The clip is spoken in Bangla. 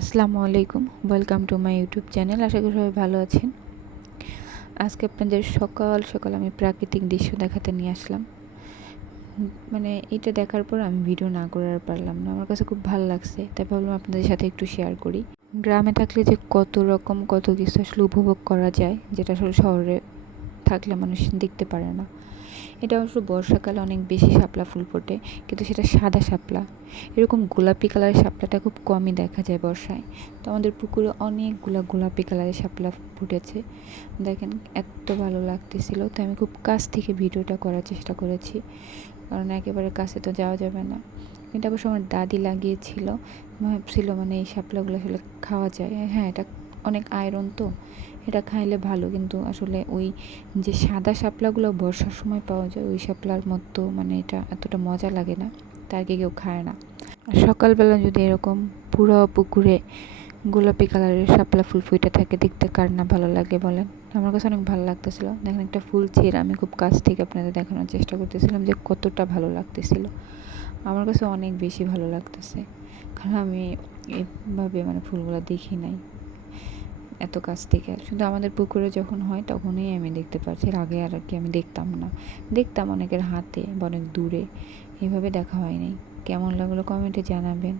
আসসালামু আলাইকুম, welcome to my YouTube channel. আশা করি সবাই ভালো আছেন। আজকে আপনাদের সকাল সকাল আমি প্রাকৃতিক দৃশ্য দেখাতে নিয়ে আসলাম। মানে এটা দেখার পর আমি ভিডিও না করে আর পারলাম না, আমার কাছে খুব ভালো লাগছে, তাই ভাবলাম আপনাদের সাথে একটু শেয়ার করি। গ্রামে থাকলে যে কত রকম কত কিছু আসলে উপভোগ করা যায়, যেটা আসলে শহরে থাকলে মানুষ দেখতে পারে না। এটা অবশ্য বর্ষাকালে অনেক বেশি শাপলা ফুল ফোটে, কিন্তু সেটা সাদা শাপলা। এরকম গোলাপি কালারের শাপলাটা খুব কমই দেখা যায় বর্ষায়। তো আমাদের পুকুরে অনেকগুলা গোলাপি কালারের শাপলা ফুটেছে, দেখেন এত ভালো লাগতেছিল। তো আমি খুব কাছ থেকে ভিডিওটা করার চেষ্টা করেছি, কারণ একেবারে কাছে তো যাওয়া যাবে না। এটা অবশ্য আমার দাদি লাগিয়েছিল, ভাবছিল মানে এই শাপলাগুলো আসলে খাওয়া যায়। হ্যাঁ, এটা অনেক আয়রন, তো এটা খাইলে ভালো, কিন্তু আসলে ওই যে সাদা শাপলাগুলো বর্ষার সময় পাওয়া যায় ওই শাপলার মতো মানে এটা এতটা মজা লাগে না, তার কেউ খায় না। আর সকালবেলা যদি এরকম পুরো পুকুরে গোলাপি কালারের শাপলা ফুল ফুটে থাকে, দেখতে কার না ভালো লাগে বলেন। আমার কাছে অনেক ভালো লাগতেছিল। দেখেন একটা ফুল ছিঁড়ে আমি খুব কাছ থেকে আপনাদের দেখানোর চেষ্টা করতেছিলাম যে কতটা ভালো লাগতেছিল। আমার কাছে অনেক বেশি ভালো লাগতেছে, কারণ আমি এইভাবে মানে ফুলগুলো দেখি নাই এত কাছ থেকে। শুধু আমাদের পুকুরে যখন হয় তখনই আমি দেখতে পাচ্ছি, আগে আর কি আমি দেখতাম না। দেখতাম অনেকের হাতে বা অনেক দূরে, এইভাবে দেখা হয়নি। কেমন লাগলো কমেন্টে জানাবেন।